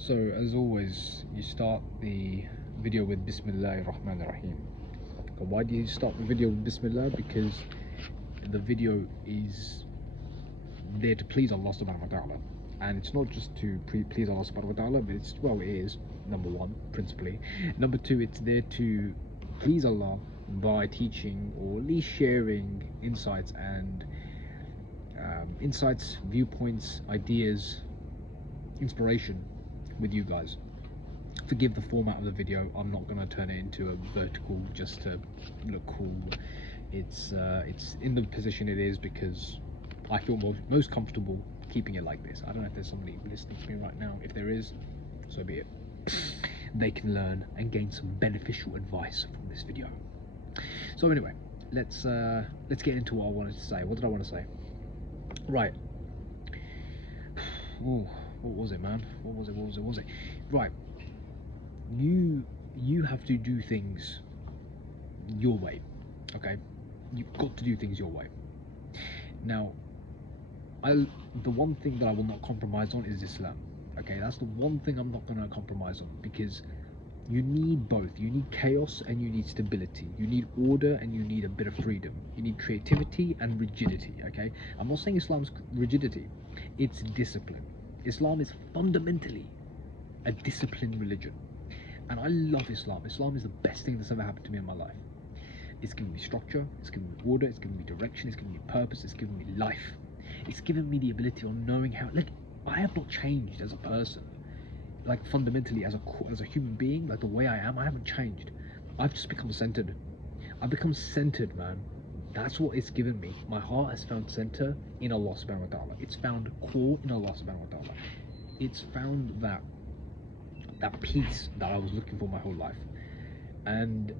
So, as always, you start the video with Bismillahir Rahmanir Rahim. Why do you start the video with Bismillah? Because the video is there to please Allah subhanahu wa ta'ala. And it's not just to please Allah subhanahu wa ta'ala, but it's, well, it is, number one, principally. Number two, it's there to please Allah by teaching or at least sharing insights and viewpoints, ideas, inspiration with you guys. Forgive the format of the video. I'm not going to turn it into a vertical just to look cool. It's in the position it is because I feel most comfortable keeping it like this. I don't know if there's somebody listening to me right now. If there is, so be it. They can learn and gain some beneficial advice from this video. So anyway, let's get into what I wanted to say. What did I want to say? Right. Ooh, what was it, man? What was it? Right. You have to do things your way, okay? You've got to do things your way. Now, the one thing that I will not compromise on is Islam. Okay, that's the one thing I'm not going to compromise on, because you need both. You need chaos and you need stability. You need order and you need a bit of freedom. You need creativity and rigidity, okay? I'm not saying Islam's rigidity, it's discipline. Islam is fundamentally a disciplined religion. And I love Islam. Islam is the best thing that's ever happened to me in my life. It's given me structure, it's given me order, it's given me direction, it's given me purpose, it's given me life. It's given me the ability of knowing how, like, I have not changed as a person. Like, fundamentally, as a human being, like the way I am, I haven't changed. I've just become centered. I've become centered, man. That's what it's given me. My heart has found center in Allah subhanahu wa ta'ala. It's found core in Allah subhanahu wa ta'ala. It's found that peace that I was looking for my whole life. And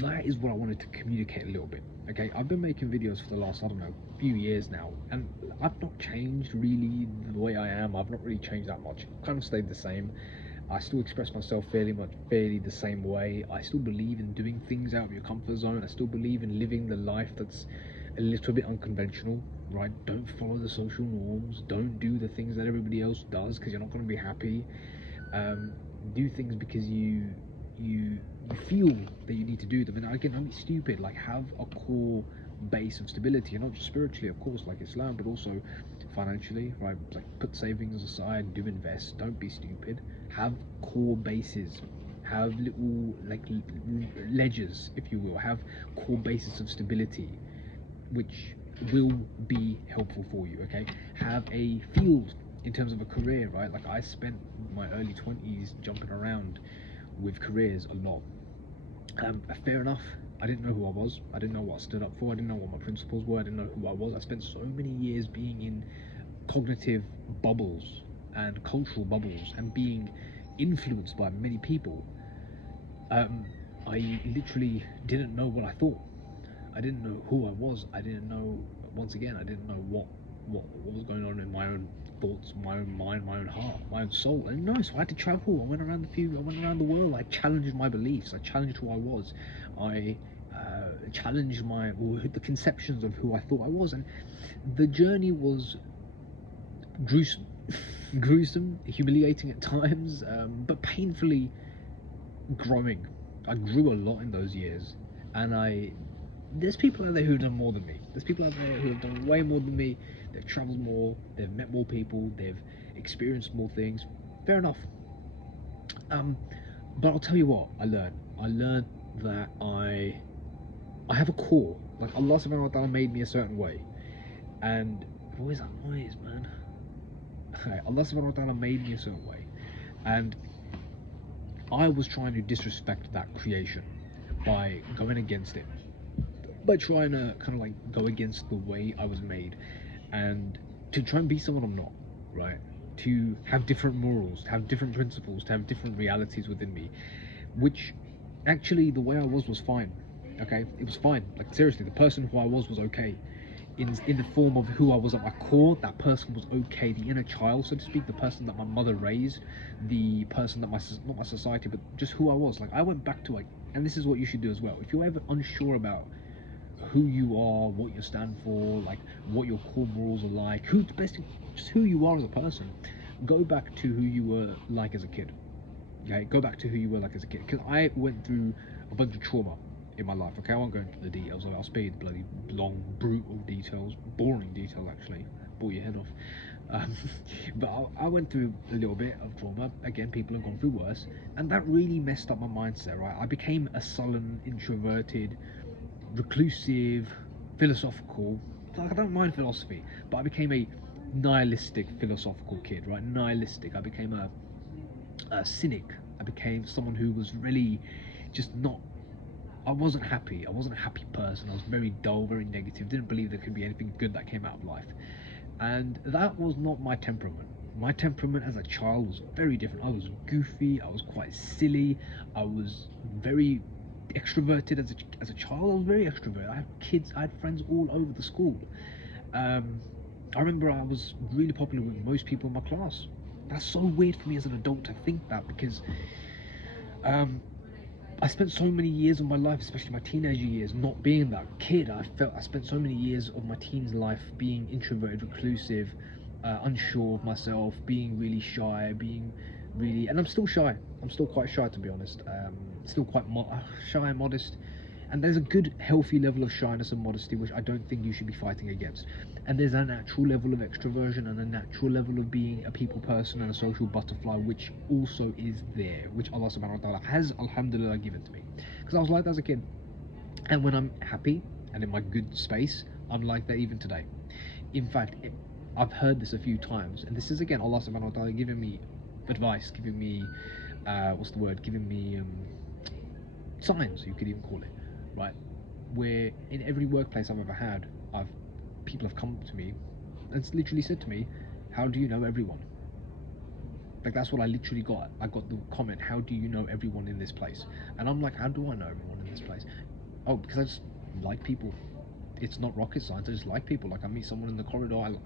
that is what I wanted to communicate a little bit. Okay, I've been making videos for the last, I don't know, few years now, and I've not changed really the way I am. I've not really changed that much. I've kind of stayed the same. I still express myself fairly the same way. I still believe in doing things out of your comfort zone. I still believe in living the life that's a little bit unconventional, right? Don't follow the social norms. Don't do the things that everybody else does, because you're not going to be happy. Do things because you feel that you need to do them. And again, don't be stupid. Like, have a core base of stability, and not just spiritually, of course, like Islam, but also financially, right? Like, put savings aside, do invest. Don't be stupid. Have core bases. Have little, like, ledgers, if you will. Have core bases of stability, which will be helpful for you. Okay, have a field in terms of a career, right? Like, I spent my early 20s jumping around with careers a lot. Fair enough, I didn't know who I was. I didn't know what I stood up for. I didn't know what my principles were. I didn't know who I was. I spent so many years being in cognitive bubbles and cultural bubbles and being influenced by many people. I literally didn't know what I thought. I didn't know who I was. I didn't know, once again, I didn't know what was going on in my own thoughts, my own mind, my own heart, my own soul. And no, so I had to travel. I went around the world. I challenged my beliefs. I challenged who I was. I challenged the conceptions of who I thought I was. And the journey was gruesome, humiliating at times, but painfully growing. I grew a lot in those years, and there's people out there who've done more than me. There's people out there who have done way more than me. They've traveled more, they've met more people, they've experienced more things. Fair enough. But I'll tell you what I learned. I learned that I have a core. Like, Allah subhanahu wa ta'ala made me a certain way. And what is that noise, man? Okay, Allah subhanahu wa ta'ala made me a certain way. And I was trying to disrespect that creation by going against it, by trying to kind of like go against the way I was made, and to try and be someone I'm not, right? To have different morals, to have different principles, to have different realities within me, which actually the way I was fine. Okay, it was fine. Like, seriously, the person who I was okay. In the form of who I was at my core, that person was okay. The inner child, so to speak, the person that my mother raised, the person that not my society, but just who I was. Like, I went back to, like, and this is what you should do as well. If you're ever unsure about who you are, what you stand for, like what your core morals are like, just who you are as a person, go back to who you were like as a kid. Okay, go back to who you were like as a kid. Because I went through a bunch of trauma in my life. Okay, I won't go into the details. I'll spare you the bloody long, brutal details, boring details actually, bore your head off. Um, but I went through a little bit of trauma. Again, people have gone through worse, and that really messed up my mindset. Right, I became a sullen, introverted, reclusive, philosophical. Like, I don't mind philosophy, but I became a nihilistic philosophical kid. Right, nihilistic. I became a cynic. I became someone who was really just not. I wasn't happy. I wasn't a happy person. I was very dull, very negative. Didn't believe there could be anything good that came out of life, and that was not my temperament. My temperament as a child was very different. I was goofy. I was quite silly. I was very extroverted as a child. I was very extroverted. I had kids. I had friends all over the school. Um, I remember I was really popular with most people in my class. That's so weird for me as an adult to think that, because um, I spent so many years of my life, especially my teenager years, not being that kid. I spent so many years of my teens life being introverted, reclusive, unsure of myself, being really shy, being really, and I'm still shy. I'm still quite shy, to be honest. Still quite shy and modest. And there's a good, healthy level of shyness and modesty, which I don't think you should be fighting against. And there's a natural level of extroversion and a natural level of being a people person and a social butterfly, which also is there, which Allah subhanahu wa ta'ala has, alhamdulillah, given to me. Because I was like that as a kid. And when I'm happy and in my good space, I'm like that even today. In fact, I've heard this a few times, and this is again Allah subhanahu wa ta'ala giving me advice, giving me, what's the word, giving me signs, you could even call it, right? Where in every workplace I've ever had, people have come to me and literally said to me, "How do you know everyone?" Like, that's what I literally got. I got the comment, "How do you know everyone in this place?" And I'm like, "How do I know everyone in this place?" Oh, because I just like people. It's not rocket science. I just like people. Like, I meet someone in the corridor, I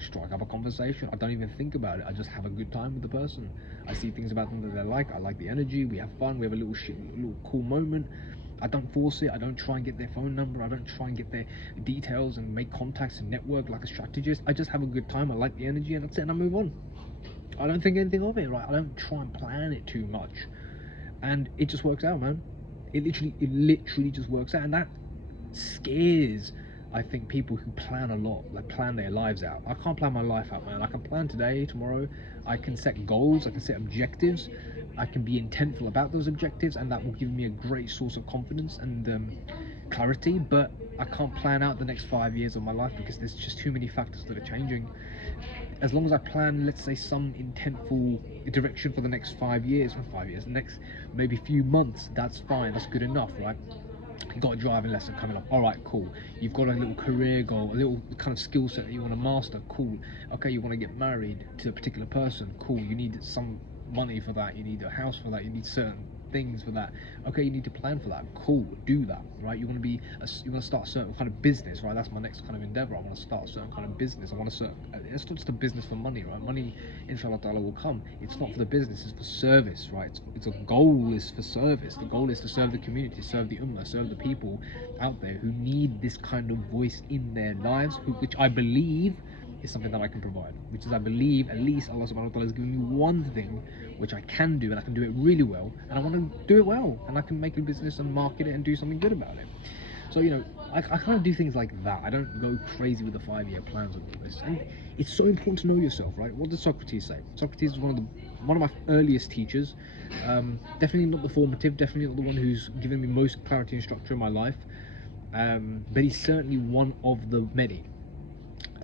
strike up a conversation. I don't even think about it. I just have a good time with the person. I see things about them that they like. I like the energy. We have fun. We have a little cool moment. I don't force it. I don't try and get their phone number. I don't try and get their details and make contacts and network like a strategist. I just have a good time. I like the energy, and that's it. And I move on. I don't think anything of it. Right? I don't try and plan it too much, and it just works out, man. It literally just works out, and that scares, I think, people who plan a lot, like plan their lives out. I can't plan my life out, man. I can plan today, tomorrow. I can set goals. I can set objectives. I can be intentful about those objectives, and that will give me a great source of confidence and clarity. But I can't plan out the next 5 years of my life, because there's just too many factors that are changing. As long as I plan, let's say, some intentful direction for the next 5 years, or 5 years, next maybe few months, that's fine. That's good enough, right? You got a driving lesson coming up. All right, cool. You've got a little career goal, a little kind of skill set that you want to master. Cool. Okay, you want to get married to a particular person. Cool. You need some money for that. You need a house for that. You need certain things for that. Okay, you need to plan for that. Cool. Do that. Right. You want to start a certain kind of business. Right. That's my next kind of endeavor. I want to start a certain kind of business. It's not just a business for money. Right. Money, inshallah ta'ala, will come. It's not for the business. It's for service. Right. It's a goal is for service. The goal is to serve the community, serve the ummah, serve the people out there who need this kind of voice in their lives, which I believe is something that I can provide. Which is, I believe, at least Allah subhanahu wa ta'ala has given me one thing which I can do, and I can do it really well, and I want to do it well, and I can make a business and market it and do something good about it. So, I kind of do things like that. I don't go crazy with the 5-year plans and all this. And it's so important to know yourself, right? What does Socrates say? Socrates is one of my earliest teachers. Definitely not the formative, definitely not the one who's given me most clarity and structure in my life. But he's certainly one of the many,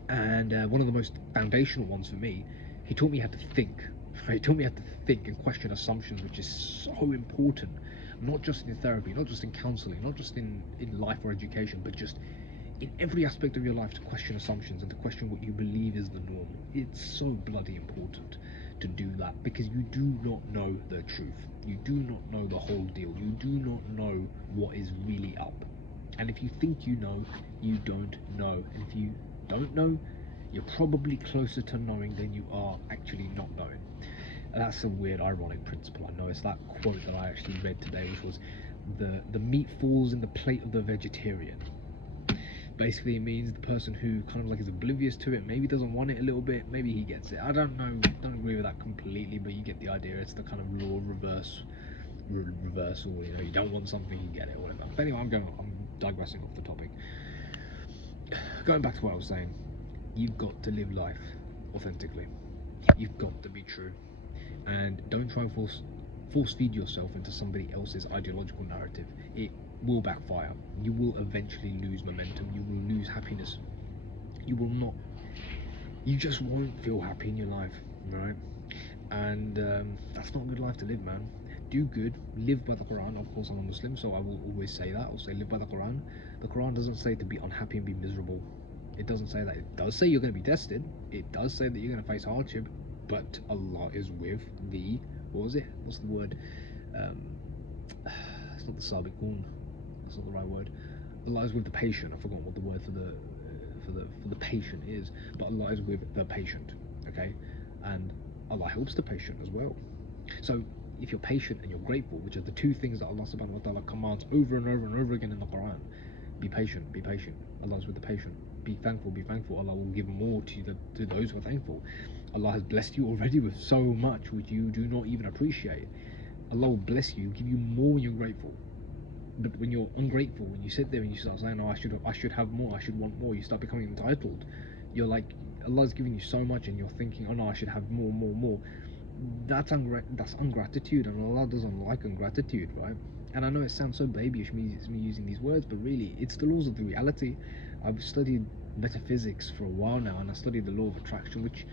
and one of the most foundational ones for me. He taught me how to think. He taught me how to think and question assumptions, which is so important, not just in therapy, not just in counselling, not just in life or education, but just in every aspect of your life, to question assumptions and to question what you believe is the norm. It's so bloody important to do that, because you do not know the truth. You do not know the whole deal. You do not know what is really up. And if you think you know, you don't know. And if you don't know, you're probably closer to knowing than you are actually not knowing. And that's a weird, ironic principle, I know. It's that quote that I actually read today, which was, the meat falls in the plate of the vegetarian. Basically, it means the person who kind of like is oblivious to it, maybe doesn't want it a little bit, maybe he gets it. I don't know, don't agree with that completely, but you get the idea. It's the kind of law of reversal. You know, you don't want something, you get it, or whatever. But anyway, I'm digressing off the topic. Going back to what I was saying, you've got to live life authentically. You've got to be true, and don't try and force feed yourself into somebody else's ideological narrative. It will backfire. You will eventually lose momentum. You will lose happiness. You will not. You just won't feel happy in your life, right? And that's not a good life to live, man. Do good, live by the Quran. Of course, I'm a Muslim, so I will always say that. I'll say live by the Quran. The Quran doesn't say to be unhappy and be miserable. It doesn't say that. It does say you're going to be tested. It does say that you're going to face hardship, but Allah is with the, what was it? What's the word? It's not the sabiqun. That's not the right word. Allah is with the patient. I forgot what the word for the patient is, but Allah is with the patient. Okay, and Allah helps the patient as well. So if you're patient and you're grateful, which are the two things that Allah subhanahu wa ta'ala commands over and over and over again in the Quran, be patient, be patient. Allah is with the patient. Be thankful, be thankful. Allah will give more to those who are thankful. Allah has blessed you already with so much which you do not even appreciate. Allah will bless you, give you more when you're grateful. But when you're ungrateful, when you sit there and you start saying, "Oh, I should have more, I should want more," you start becoming entitled. You're like, Allah's giving you so much, and you're thinking, "Oh no, I should have more, more, more." That's ungratitude, and Allah doesn't like ingratitude, right? And I know it sounds so babyish, me using these words, but really, it's the laws of the reality. I've studied metaphysics for a while now, and I studied the law of attraction, which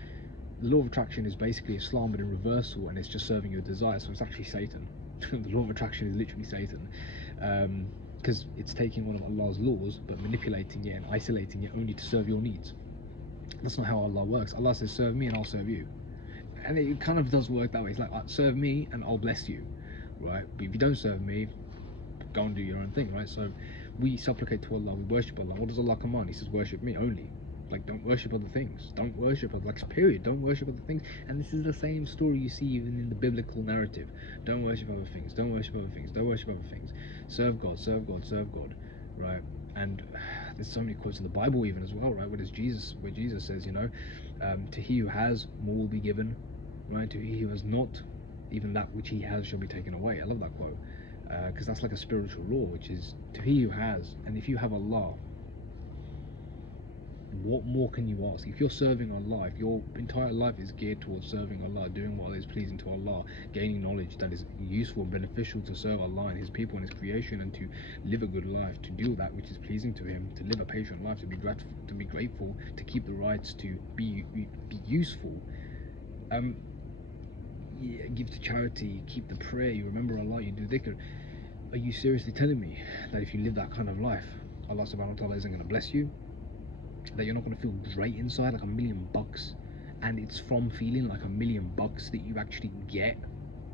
the law of attraction is basically Islam but in reversal, and it's just serving your desire. So it's actually Satan. The law of attraction is literally Satan, because it's taking one of Allah's laws but manipulating it and isolating it only to serve your needs. That's not how Allah works. Allah says, "Serve me and I'll serve you," and it kind of does work that way. It's like, serve me and I'll bless you, right? But if you don't serve me, go and do your own thing, right? So we supplicate to Allah, we worship Allah. What does Allah command? He says, worship me only. Like, don't worship other things. Don't worship other, like, period. Don't worship other things. And this is the same story you see even in the biblical narrative. Don't worship other things. Don't worship other things. Don't worship other things. Serve God. Serve God. Serve God. Right? And there's so many quotes in the Bible even as well, right? Where Jesus says, you know, to he who has, more will be given. Right? To he who has not, even that which he has shall be taken away. I love that quote. Because that's like a spiritual law, which is to he who has. And if you have Allah, what more can you ask? If you're serving Allah, if your entire life is geared towards serving Allah, doing what is pleasing to Allah, gaining knowledge that is useful and beneficial to serve Allah and His people and His creation, and to live a good life, to do that which is pleasing to Him, to live a patient life, to be grateful, to keep the rights, to be useful, give to charity, keep the prayer, you remember Allah, you do dhikr. Are you seriously telling me that if you live that kind of life, Allah subhanahu wa ta'ala isn't going to bless you? That you're not going to feel great inside, like $1,000,000, and it's from feeling like $1,000,000 that you actually get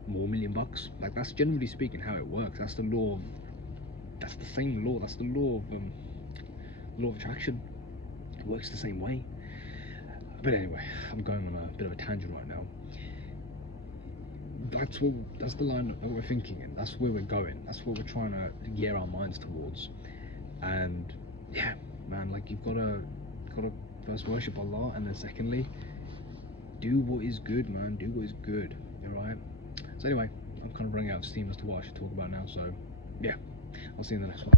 more $1,000,000? Like, that's generally speaking how it works. That's the law of, that's the same law, that's the law of attraction. It works the same way. But anyway, I'm going on a bit of a tangent right now. That's the line that we're thinking in. That's where we're going. That's what we're trying to gear our minds towards. And yeah, man, like, you've got to first worship Allah, and then secondly, do what is good, man. Do what is good. All right. So anyway, I'm kind of running out of steam as to what I should talk about now. So yeah, I'll see you in the next one.